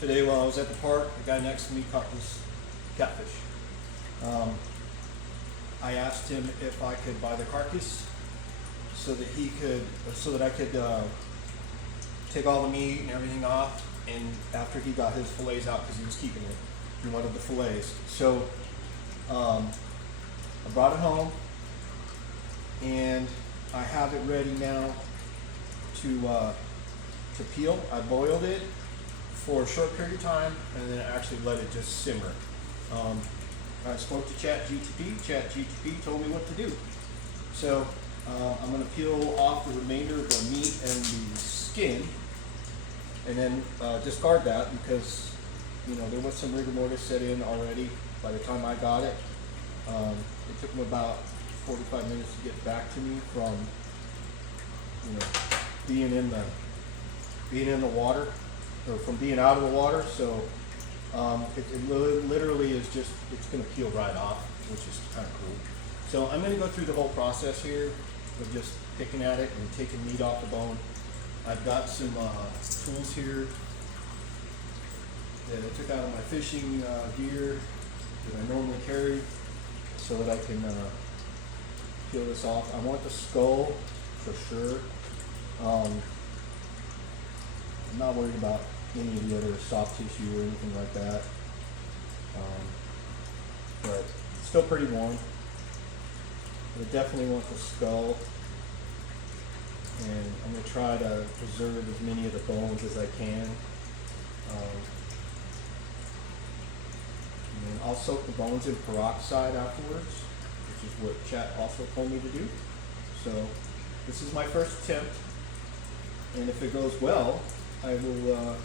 Today while I was at the park, the guy next to me caught this catfish. I asked him if I could buy the carcass so that I could take all the meat and everything off, and after he got his fillets out, because he was keeping it, he wanted the fillets. So I brought it home, and I have it ready now to peel. I boiled it for a short period of time, and then I actually let it just simmer. I spoke to ChatGPT. ChatGPT told me what to do. So I'm going to peel off the remainder of the meat and the skin, and then discard that because there was some rigor mortis set in already by the time I got it. It took them about 45 minutes to get back to me from being in the water, or from being out of the water. So it literally is just, it's going to peel right off, which is kind of cool. So I'm going to go through the whole process here of just picking at it and taking meat off the bone. I've got some tools here that I took out of my fishing gear that I normally carry so that I can peel this off. I want the skull for sure. I'm not worried about any of the other soft tissue or anything like that, but it's still pretty warm. I definitely want the skull, and I'm going to try to preserve as many of the bones as I can. And then I'll soak the bones in peroxide afterwards, which is what Chat also told me to do. So this is my first attempt, and if it goes well, I will.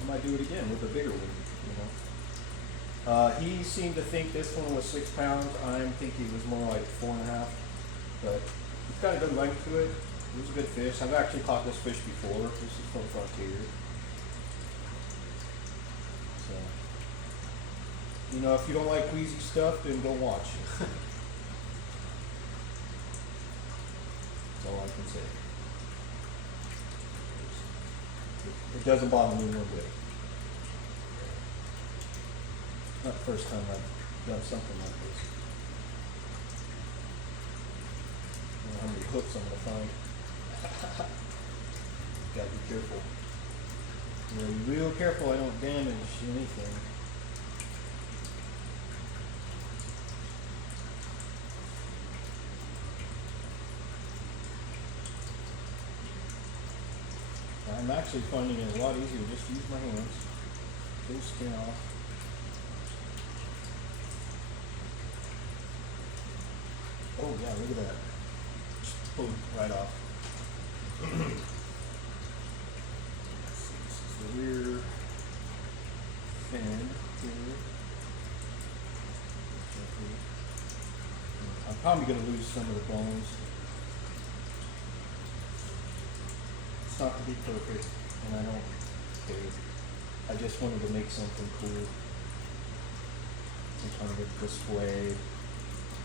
I might do it again with a bigger one. He seemed to think this one was 6 pounds. I'm thinking it was more like 4.5, but it's got a good length to it. It was a good fish. I've actually caught this fish before. This is from Frontier. So, if you don't like queasy stuff, then don't watch. That's all I can say. It doesn't bother me one bit. Not the first time I've done something like this. I don't know how many hooks I'm going to find. Gotta be careful. Be real careful I don't damage anything. I'm actually finding it a lot easier just to use my hands. Pull the skin off. Oh yeah, look at that. Just pull it right off. Let's see, this is the rear fin here. I'm probably going to lose some of the bones. It's not to be perfect, and I don't care. I just wanted to make something cool. Some kind of a display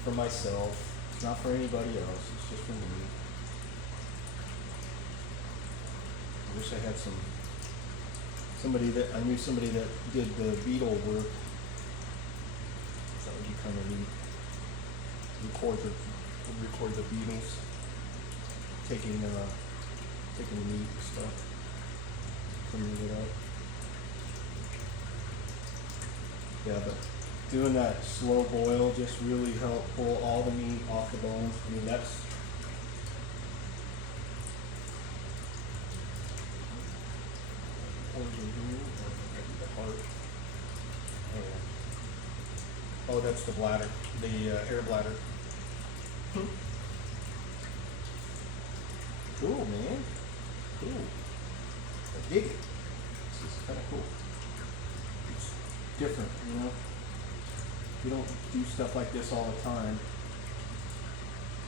for myself. It's not for anybody else, it's just for me. I wish I had somebody that did the beetle work. That would be kind of neat. Record the beetles taking the meat and stuff, cleaning it up. Yeah, but doing that slow boil just really helped pull all the meat off the bones. I mean, that's the heart. Oh, that's the bladder, the air bladder. Cool, man. Cool. I dig it. This is kind of cool. It's different, You don't do stuff like this all the time.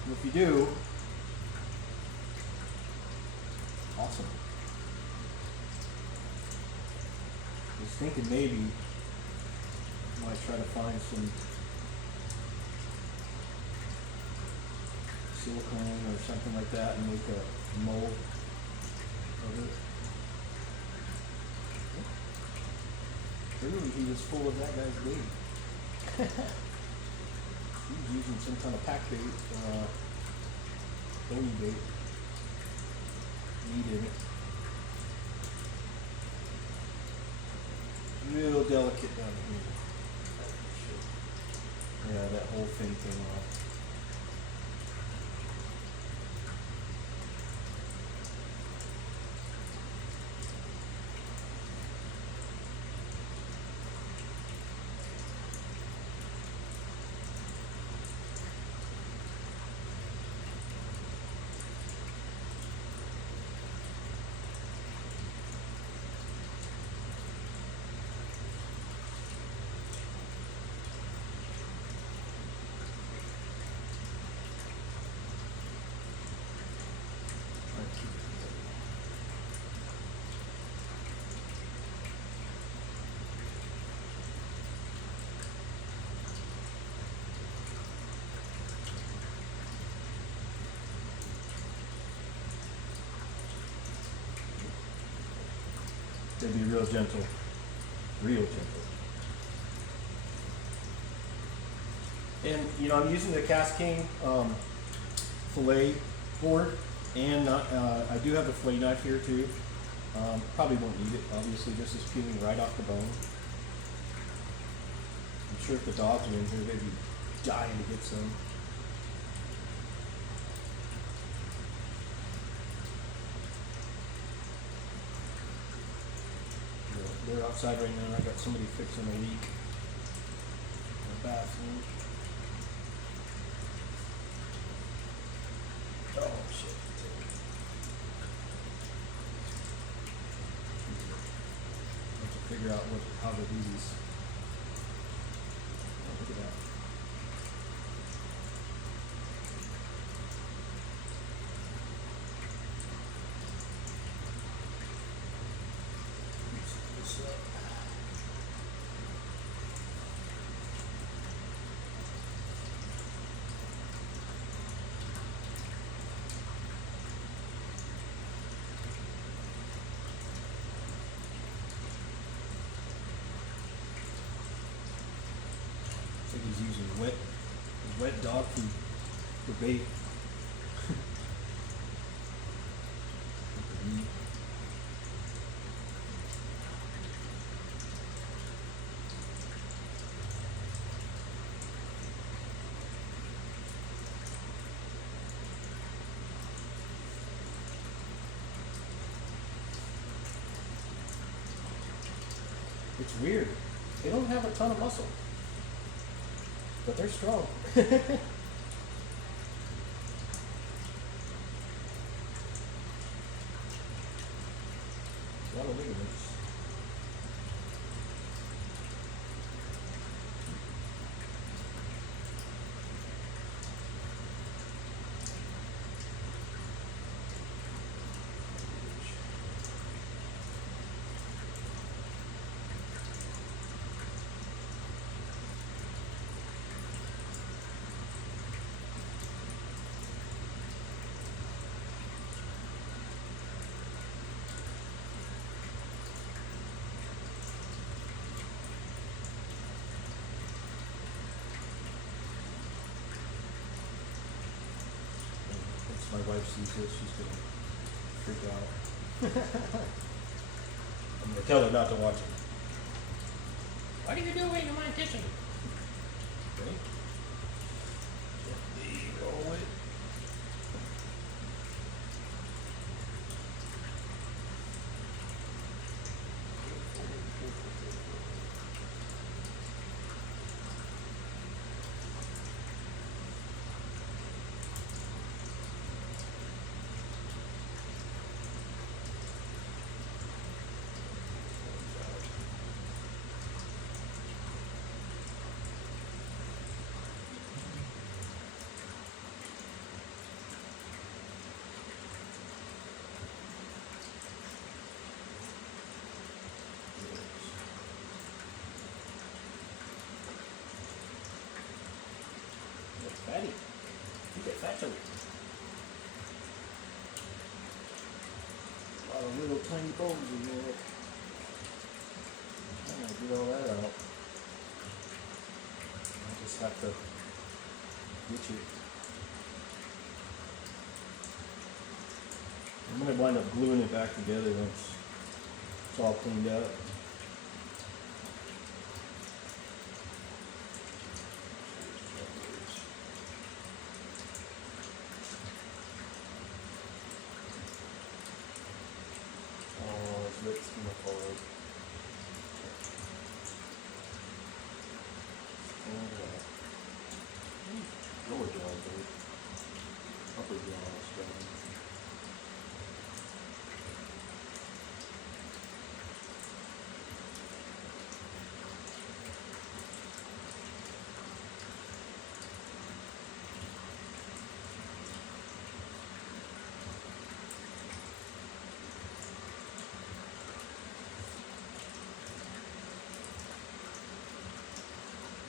And if you do, awesome. I was thinking maybe I might try to find some silicone or something like that and make a mold of it. Clearly he was full of that guy's bait. He was using some kind of pack bait, bony bait. He didn't. Real delicate down here. Yeah, that whole fin came off. They'd be real gentle. Real gentle. And, you know, I'm using the Kast King Filet board, and I do have the fillet knife here too. Probably won't need it, obviously. This is peeling right off the bone. I'm sure if the dogs were in here, they'd be dying to get some. They're outside right now. I got somebody fixing a leak in the bathroom. Oh shit. I have to figure out how to do these. Oh, look at that. I think he's using wet dog food for bait. It's weird. They don't have a ton of muscle, but they're strong. A lot of ligaments. My wife sees this, she's gonna freak out. I'm gonna tell her not to watch it. What are you doing in my kitchen? Okay. Gently roll it. Fatty. You get fat to it. A lot of little tiny bones in there. get all that out. I just have to ditch it. I'm going to wind up gluing it back together once it's all cleaned up. Oh, it's lips in the forward. Lower jaw, dude. Upper jaw is strong.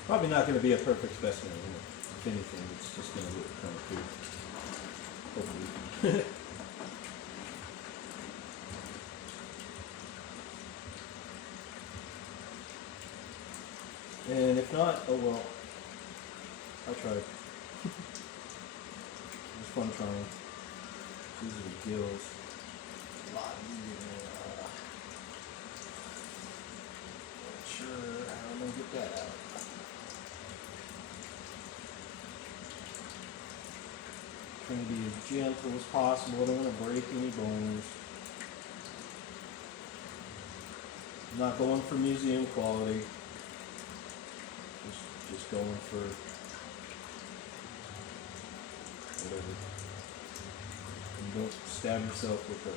Probably not going to be a perfect specimen. If anything, it's just going to look kind of cool. Hopefully. And if not, oh well. I tried. It was fun trying. These are the gills. A lot easier. Not sure how I'm going to get that out. Trying to be as gentle as possible. I don't want to break any bones. I'm not going for museum quality. Just going for whatever. And don't stab yourself with it.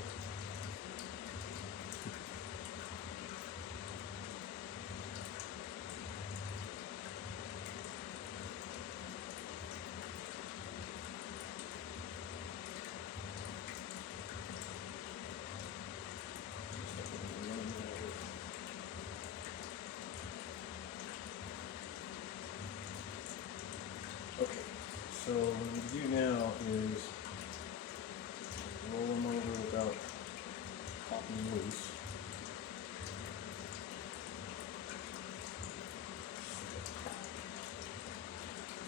Okay, so what I'm going to do now is roll them over without popping loose.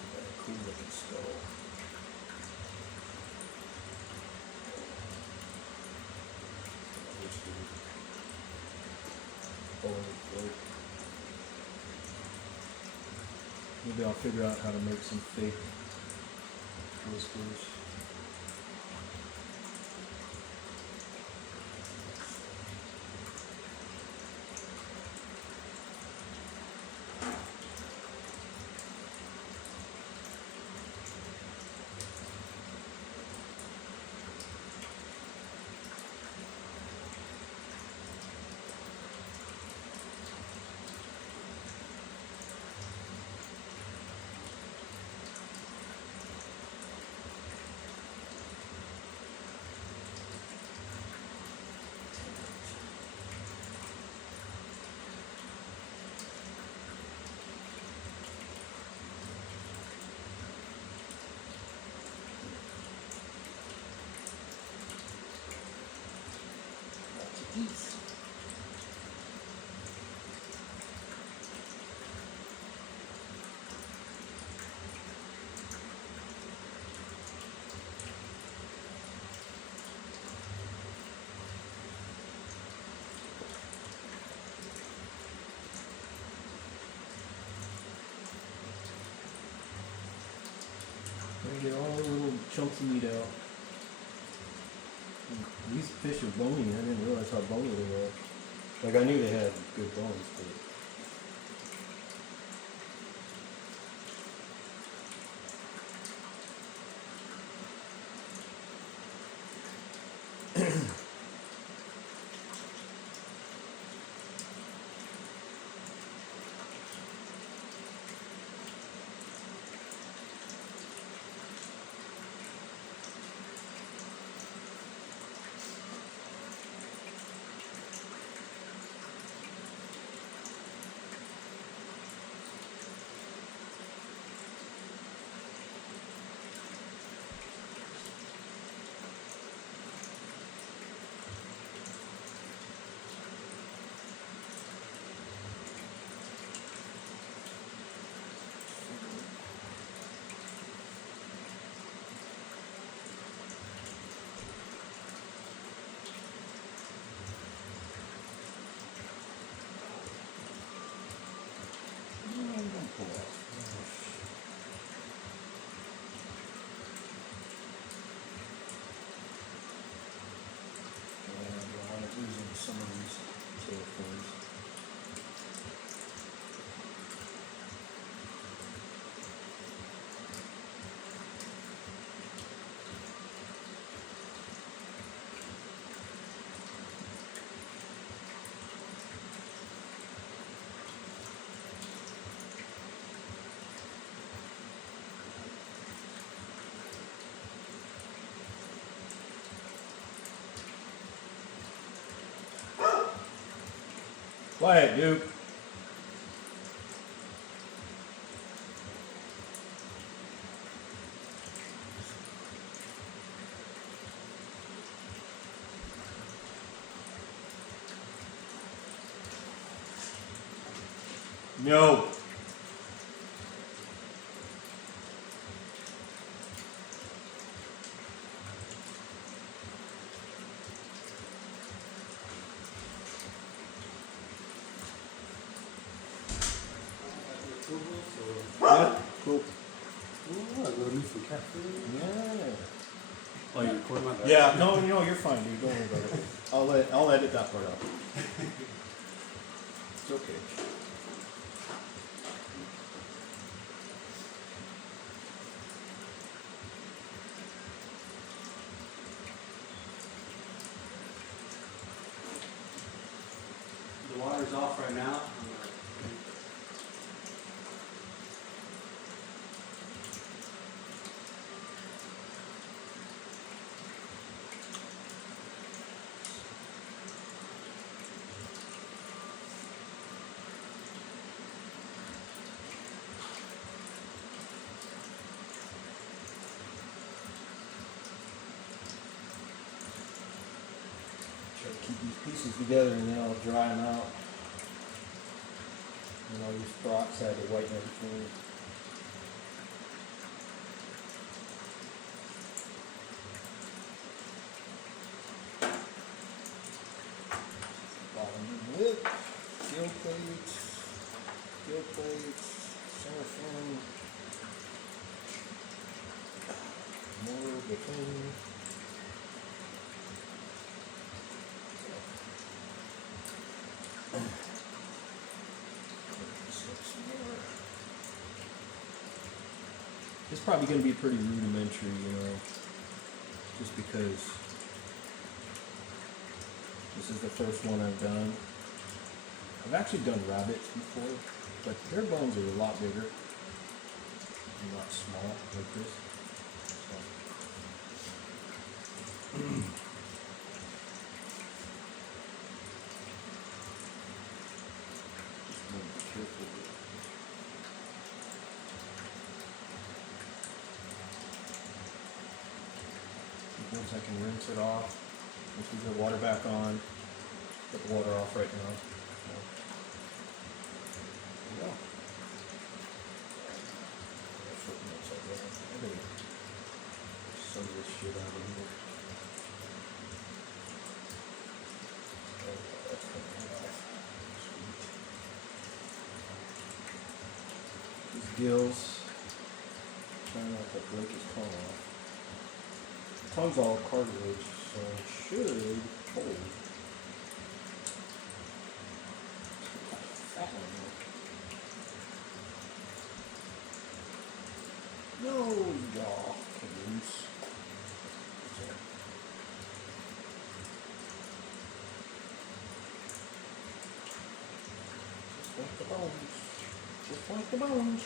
Got a cool looking skull. Maybe I'll figure out how to make some fake whiskers. Peace. I get all the little chunks of meat out. These fish are bony. I didn't realize how bony they were. Like, I knew they had good bones, but some of these tail fins. Quiet, Duke. No. Yeah, cool. Ooh, I'm gonna need some cat food. Yeah. Oh, you recording my bad? Yeah, no, you're fine, dude. Don't worry about it. I'll edit that part out. It's okay. The water's off right now. Try to keep these pieces together and then I'll dry them out. And I'll use peroxide to whiten everything. Bottom lip, gill plates, center fin, more of the fin. It's probably going to be pretty rudimentary, just because this is the first one I've done. I've actually done rabbits before, but their bones are a lot bigger and not small like this. So. Just want to be careful with it. Once I can rinse it off, once we get water back on, put the water off right now. So, there we go. Footnotes I got. I gotta get some of this shit out of here. Oh, that's coming off. Sweet. These gills, trying not to break his tongue off. Tongue's all cartilage, so it should hold. Fat one though. No jaw can loose. So. Just like the bones. Just like the bones.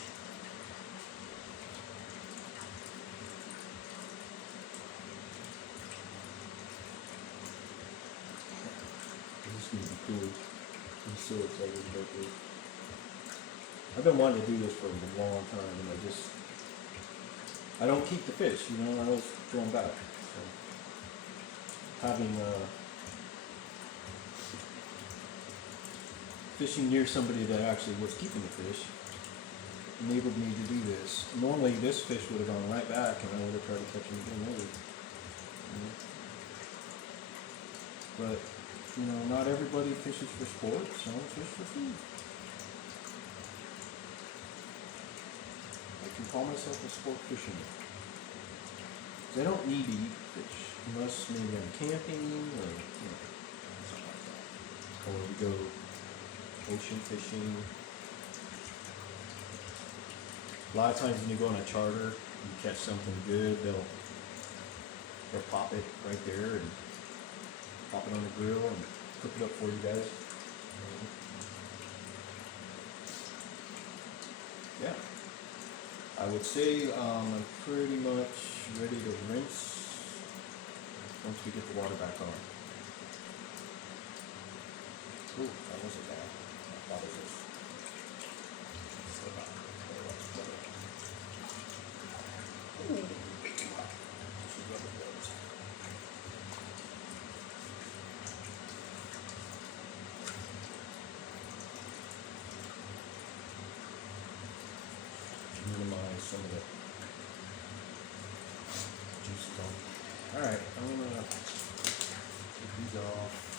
This is gonna be cool. I'm so excited about this. I've been wanting to do this for a long time, and I don't keep the fish, I always throw them back. So having fishing near somebody that actually was keeping the fish enabled me to do this. Normally, this fish would have gone right back, and I would have tried to catch him again later. But not everybody fishes for sport, some fish for food. I can call myself a sport fisherman. I don't need to eat fish unless maybe I'm camping or something like that. when we go ocean fishing. A lot of times when you go on a charter, you catch something good, they'll pop it right there and pop it on the grill and cook it up for you guys. Yeah. I would say I'm pretty much ready to rinse once we get the water back on. Ooh, that wasn't bad. I thought it was. Ooh, way too hot. Should rub it those. Minimize some of the juices on. Alright, I'm gonna take these off.